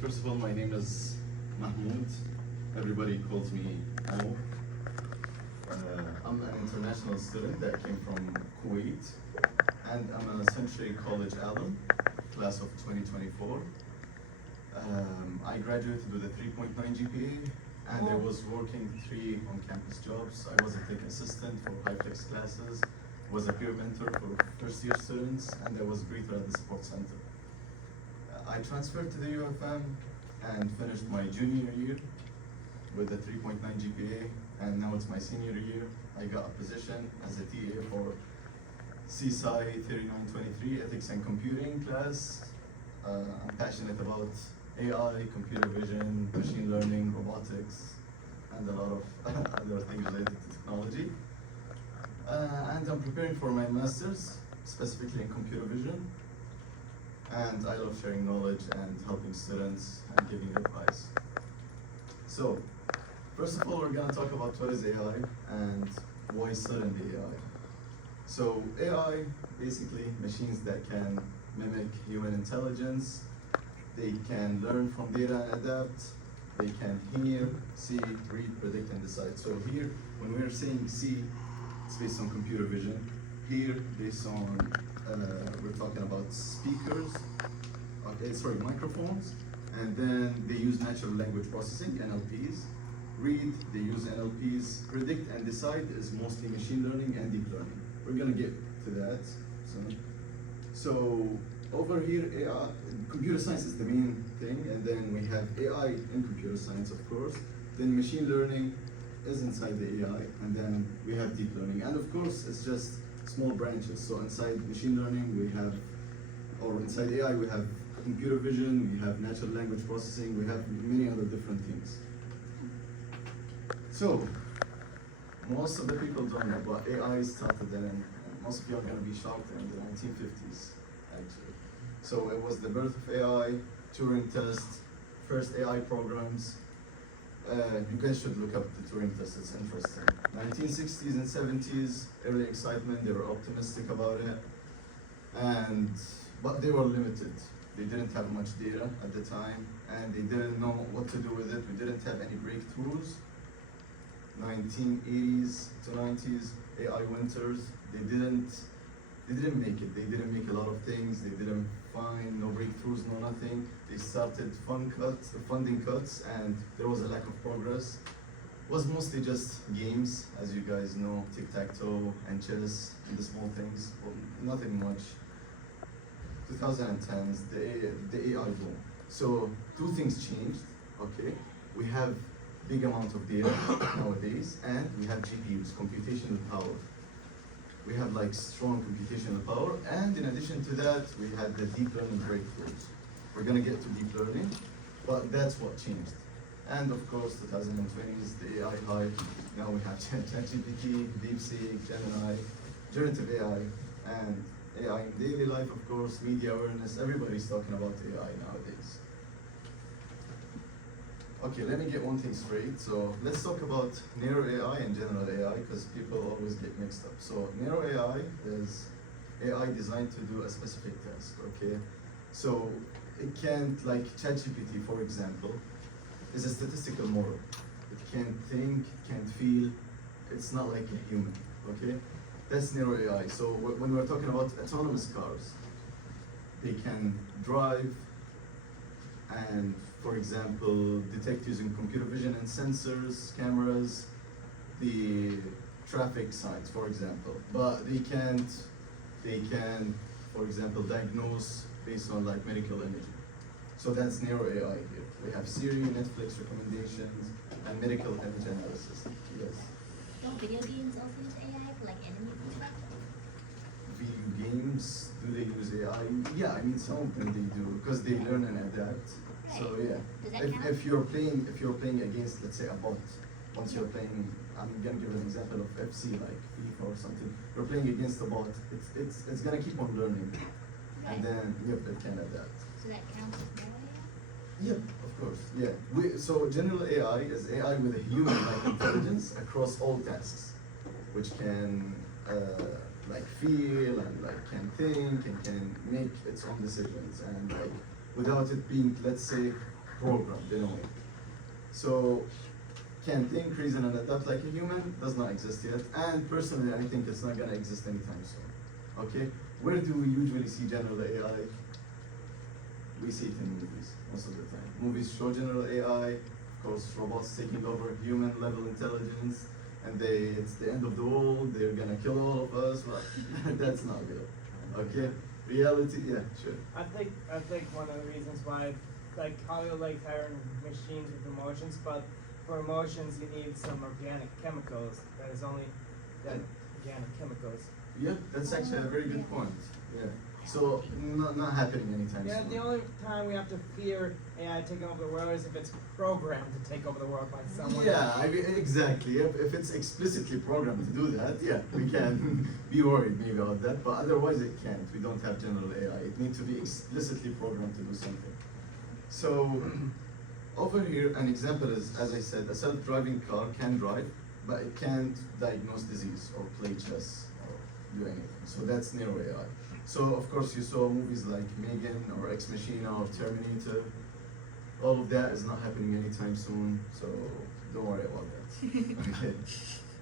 First of all, my name is Mahmoud. Everybody calls me Mo. I'm an international student that came from Kuwait, and I'm an Century College alum, class of 2024. I graduated with a 3.9 GPA, and I was working three on-campus jobs. I was a tech assistant for HyFlex classes, was a peer mentor for first-year students, and I was greeter at the sports center. I transferred to the UFM and finished my junior year with a 3.9 GPA, and now it's my senior year. I got a position as a TA for CSI 3923 Ethics and Computing class. I'm passionate about AI, computer vision, machine learning, robotics, and a lot of other things related to technology. And I'm preparing for my master's, specifically in computer vision. And I love sharing knowledge and helping students and giving advice. So, first of all, we're going to talk about what is AI and why studying the AI. So, AI, basically machines that can mimic human intelligence. They can learn from data and adapt. They can hear, see, read, predict, and decide. So here, when we're saying see, it's based on computer vision. Here, based on, we're talking about speakers, microphones, and then they use natural language processing, NLPs. Read, they use NLPs. Predict and decide is mostly machine learning and deep learning. We're gonna get to that soon. So over here, AI, computer science is the main thing, and then we have AI in computer science, of course. Then machine learning is inside the AI, and then we have deep learning. And of course, it's just small branches. So inside machine learning, we have, or inside AI, we have computer vision, we have natural language processing, we have many other different things. So, most of the people don't know, but AI started in, most of you are going to be shocked, in the 1950s, actually. So it was the birth of AI, Turing test, first AI programs. You guys should look up the Turing test, it's interesting. 1960s and 70s, early excitement, they were optimistic about it, but they were limited. They didn't have much data at the time, and they didn't know what to do with it. We didn't have any breakthroughs. 1980s to 90s, AI winters, they didn't make it. They didn't make a lot of things. They didn't find no breakthroughs, no nothing. They started funding cuts, and there was a lack of progress. It was mostly just games, as you guys know, tic-tac-toe and chess and the small things, well, nothing much. 2010s, the AI boom. So two things changed, okay? We have big amount of data nowadays, and we have GPUs, computational power. We have like strong computational power, and in addition to that, we had the deep learning breakthroughs. We're gonna get to deep learning, but that's what changed. And of course, 2020s, the AI hype. Now we have ChatGPT, DeepSeek, Gemini, generative AI, and AI in daily life, of course, media awareness. Everybody's talking about AI nowadays. Okay, let me get one thing straight. So let's talk about narrow AI and general AI, because people always get mixed up. So narrow AI is AI designed to do a specific task, okay? So it can't, like ChatGPT, for example, is a statistical model. It can't think, can't feel. It's not like a human, okay? That's narrow AI. So when we're talking about autonomous cars, they can drive and, for example, detect using computer vision and sensors, cameras, the traffic signs, for example. But they can, for example, diagnose based on like medical imaging. So that's narrow AI here. We have Siri, Netflix recommendations, and medical image analysis. Yes. Don't video games also use AI for like enemy perspective? Video games, do they use AI? Yeah, I mean some of them they do because they learn and adapt. Right. So yeah, Does that count? if you're playing against, let's say, a bot, once you're playing, I'm gonna give an example of FC like FIFA or something. You're playing against a bot, it's gonna keep on learning, and then yep, it can adapt. So that counts as narrow Yep, of course. Yeah. So general AI is AI with a human-like intelligence across all tasks, which can like feel and like can think and can make its own decisions and like without it being, let's say, programmed in a way. So, can think, reason, and adapt like a human does not exist yet, and personally, I think it's not gonna exist anytime soon. Okay, where do we usually see general AI? We see it in movies most of the time. Movies show general AI, of course, robots taking over human level intelligence, and it's the end of the world. They're gonna kill all of us. But that's not real. Okay, reality, yeah, sure. I think one of the reasons why, like, how you like hiring machines with emotions, but for emotions you need some organic chemicals. That is only that organic chemicals. Yeah, that's actually a very good point. Yeah. So not happening anytime Yeah, soon. the only time we have to fear AI taking over the world is if it's programmed to take over the world by someone. Yeah, I mean, exactly. If it's explicitly programmed to do that, yeah, we can be worried maybe about that. But otherwise, it can't. We don't have general AI. It needs to be explicitly programmed to do something. So over here, an example is, as I said, a self-driving car can drive, but it can't diagnose disease or play chess or do anything. So that's neuro AI. So of course you saw movies like Megan or Ex Machina or Terminator. All of that is not happening anytime soon, so don't worry about that. Okay.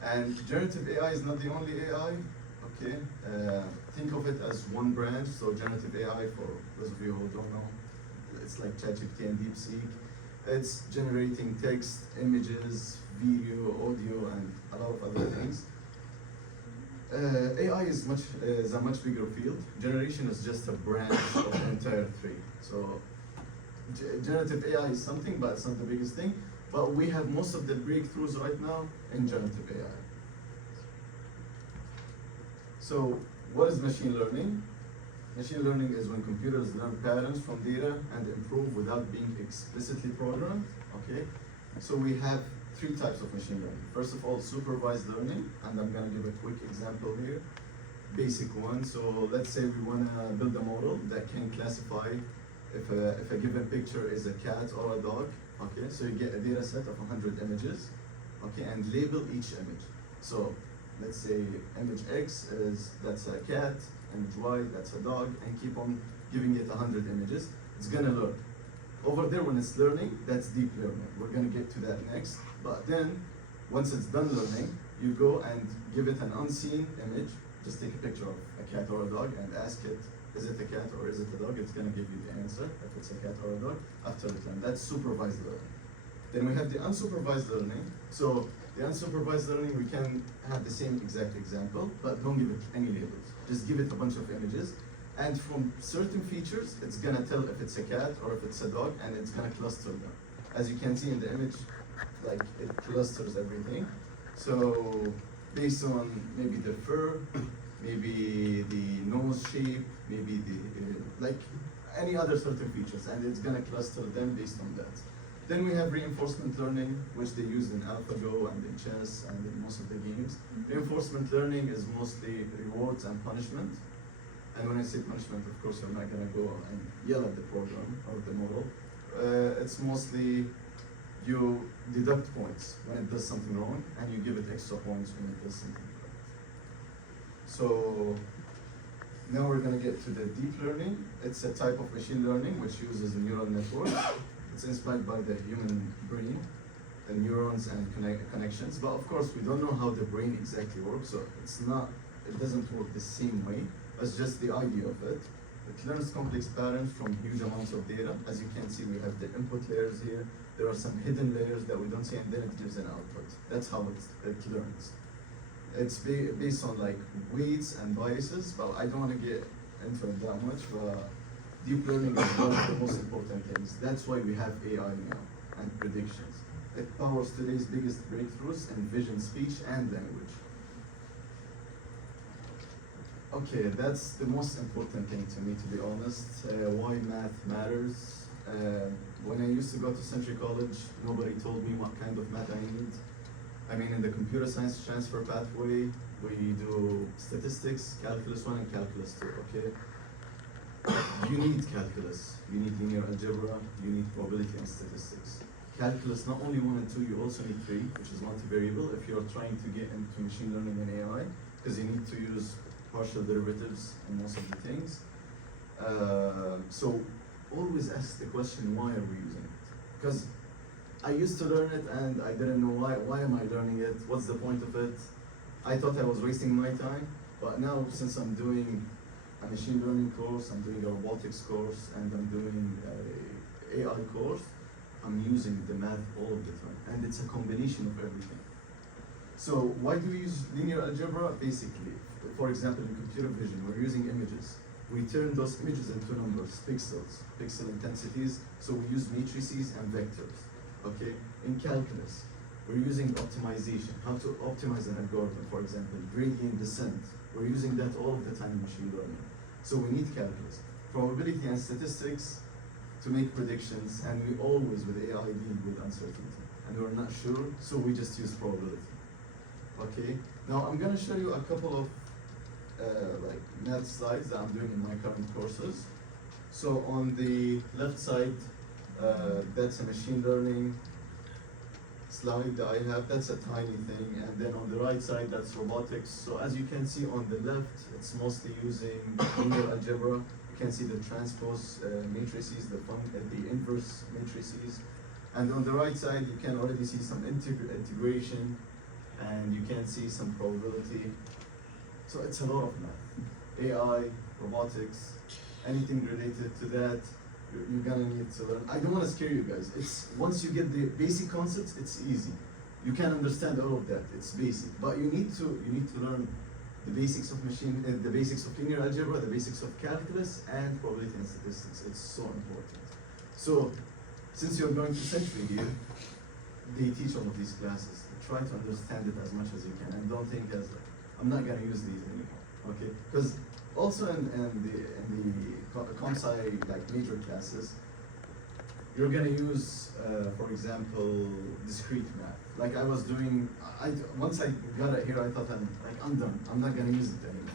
And generative AI is not the only AI. Okay. Think of it as one branch. So generative AI, for those of you who don't know, it's like ChatGPT and DeepSeek. It's generating text, images, video, audio, and a lot of other things. AI is a much bigger field. Generation is just a branch of the entire tree. So generative AI is something, but it's not the biggest thing. But we have most of the breakthroughs right now in generative AI. So what is machine learning? Machine learning is when computers learn patterns from data and improve without being explicitly programmed. Okay. So we have three types of machine learning. First of all, supervised learning, and I'm gonna give a quick example here. Basic one. So let's say we wanna build a model that can classify if a given picture is a cat or a dog. Okay, so you get a data set of 100 images. Okay, and label each image. So let's say image X that's a cat, image Y that's a dog, and keep on giving it 100 images. It's gonna learn. Over there, when it's learning, that's deep learning. We're gonna get to that next. But then, once it's done learning, you go and give it an unseen image. Just take a picture of a cat or a dog and ask it, is it a cat or is it a dog? It's gonna give you the answer if it's a cat or a dog after it learned. That's supervised learning. Then we have the unsupervised learning. So the unsupervised learning, we can have the same exact example, but don't give it any labels. Just give it a bunch of images. And from certain features, it's gonna tell if it's a cat or if it's a dog, and it's gonna cluster them. As you can see in the image, like it clusters everything. So based on maybe the fur, maybe the nose shape, maybe like any other certain features, and it's gonna cluster them based on that. Then we have reinforcement learning, which they use in AlphaGo and in chess and in most of the games. Reinforcement learning is mostly rewards and punishment. And when I say punishment, of course, I'm not gonna go and yell at the program or the model. It's mostly you deduct points when it does something wrong, and you give it extra points when it does something right. So now we're gonna get to the deep learning. It's a type of machine learning which uses a neural network. It's inspired by the human brain, the neurons and connections. But of course, we don't know how the brain exactly works, so it doesn't work the same way. It's just the idea of it. It learns complex patterns from huge amounts of data. As you can see, we have the input layers here. There are some hidden layers that we don't see, and then it gives an output. That's how it learns. It's based on like weights and biases, but I don't want to get into it that much. But deep learning is one of the most important things. That's why we have AI now and predictions. It powers today's biggest breakthroughs in vision, speech, and language. Okay, that's the most important thing to me, to be honest. Why math matters. When I used to go to Century College, nobody told me what kind of math I need. I mean, in the computer science transfer pathway, we do statistics, calculus 1 and calculus 2, okay? You need calculus, you need linear algebra, you need probability and statistics. Calculus, not only 1 and 2, you also need 3, which is multivariable if you're trying to get into machine learning and AI, because you need to use partial derivatives in most of the things. So always ask the question, why are we using it? Because I used to learn it and I didn't know why. Why am I learning it? What's the point of it? I thought I was wasting my time, but now since I'm doing a machine learning course, I'm doing a robotics course, and I'm doing a AI course, I'm using the math all of the time, and it's a combination of everything. So why do we use linear algebra? Basically, for example, in computer vision, we're using images. We turn those images into numbers, pixels, pixel intensities, so we use matrices and vectors, okay? In calculus, we're using optimization, how to optimize an algorithm, for example, gradient descent. We're using that all of the time in machine learning. So we need calculus. Probability and statistics to make predictions, and we always, with AI, deal with uncertainty. And we're not sure, so we just use probability. Okay, now I'm gonna show you a couple of like math slides that I'm doing in my current courses. So on the left side, that's a machine learning slide that I have. That's a tiny thing, and then on the right side, that's robotics. So as you can see on the left, it's mostly using linear algebra. You can see the transpose matrices, the inverse matrices, and on the right side, you can already see some integration, and you can see some probability. So it's a lot of math. AI, robotics, anything related to that, you're gonna need to learn. I don't want to scare you guys. It's once you get the basic concepts, it's easy. You can understand all of that. It's basic, but you need to learn the basics of the basics of linear algebra, the basics of calculus, and probability and statistics. It's so important. So since you're going to Century here, they teach all of these classes. Try to understand it as much as you can, and don't think as like, I'm not gonna use these anymore, okay? Because also in the comp-sci like major classes, you're gonna use, for example, discrete math. Like I was doing, once I got it here, I thought I'm done. I'm not gonna use it anymore.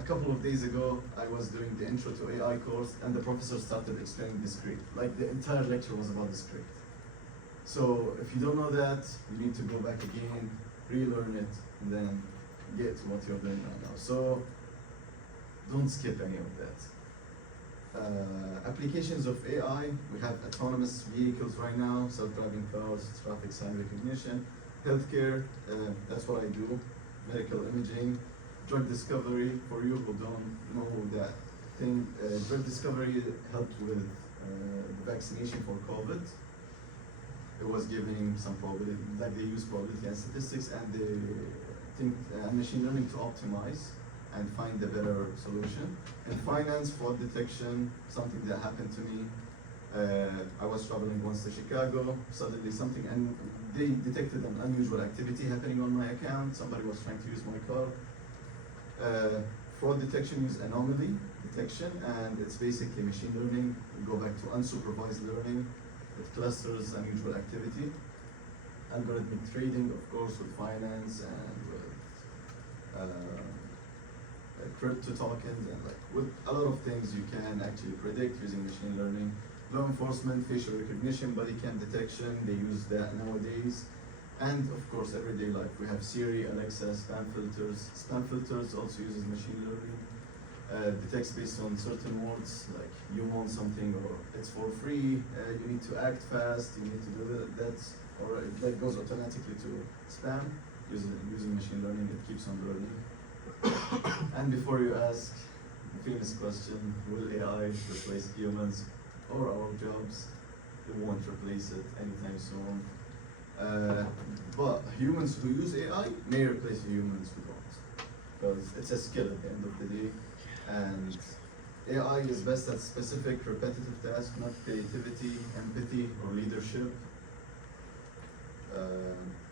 A couple of days ago, I was doing the intro to AI course, and the professor started explaining discrete. Like the entire lecture was about discrete. So if you don't know that, you need to go back again, relearn it, and then get to what you're doing right now. So don't skip any of that. Applications of AI, we have autonomous vehicles right now, self-driving cars, traffic sign recognition, healthcare, that's what I do, medical imaging, drug discovery, for you who don't know that thing, drug discovery helped with the vaccination for COVID. It was giving some probability, like they use probability and statistics, and they think machine learning to optimize and find a better solution. In finance, fraud detection, something that happened to me. I was traveling once to Chicago, suddenly something, and they detected an unusual activity happening on my account. Somebody was trying to use my card. Fraud detection is anomaly detection, and it's basically machine learning. We go back to unsupervised learning. It clusters unusual activity. Algorithmic trading, of course, with finance and with crypto tokens, and like with a lot of things you can actually predict using machine learning. Law enforcement, facial recognition, body cam detection, they use that nowadays. And of course, everyday life, we have Siri, Alexa, spam filters. Spam filters also uses machine learning. Detects based on certain words, like you want something or it's for free, you need to act fast, you need to do that, or that goes automatically to spam. Using machine learning, it keeps on learning. And before you ask the famous question, will AI replace humans or our jobs? It won't replace it anytime soon. But humans who use AI may replace humans who don't, because it's a skill at the end of the day. And AI is best at specific repetitive tasks, not creativity, empathy, or leadership.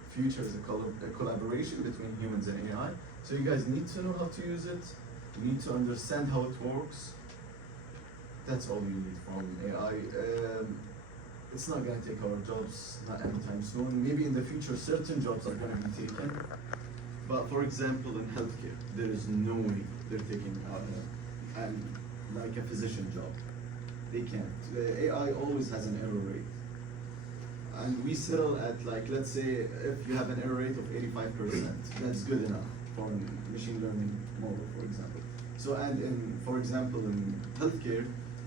Future is a collaboration between humans and AI. So you guys need to know how to use it. You need to understand how it works. That's all you need from AI. It's not going to take our jobs, not anytime soon. Maybe in the future, certain jobs are going to be taken. But for example, in healthcare, there is no way they're taking like a physician job. They can't. AI always has an error rate. And we settle at, like, let's say if you have an error rate of 85%, that's good enough for a machine learning model, for example. So, and for example, in healthcare,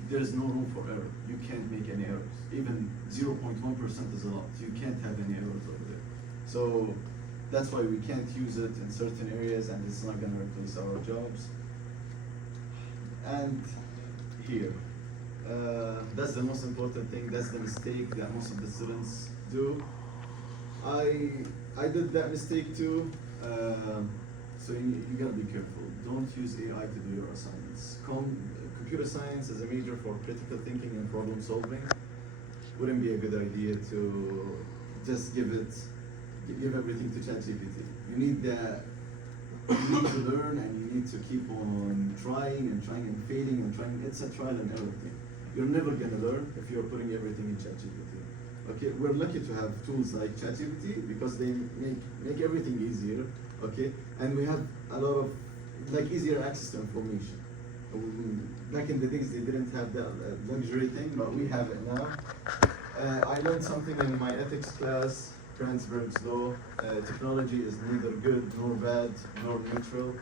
there is no room for error. You can't make any errors. Even 0.1% is a lot. You can't have any errors over there. So that's why we can't use it in certain areas, and it's not gonna replace our jobs. And here, that's the most important thing. That's the mistake that most of the students do. I did that mistake too. So you gotta be careful. Don't use AI to do your assignments. Computer science is a major for critical thinking and problem solving. Wouldn't be a good idea to just give everything to ChatGPT. You need that. You need to learn, and you need to keep on trying and failing and trying. It's a trial and error thing. You're never gonna learn if you're putting everything in ChatGPT. Okay, we're lucky to have tools like ChatGPT because they make everything easier. Okay, and we have a lot of easier access to information. Back in the days, they didn't have that luxury thing, but we have it now. I learned something in my ethics class, Kranzberg's law. Technology is neither good nor bad nor neutral.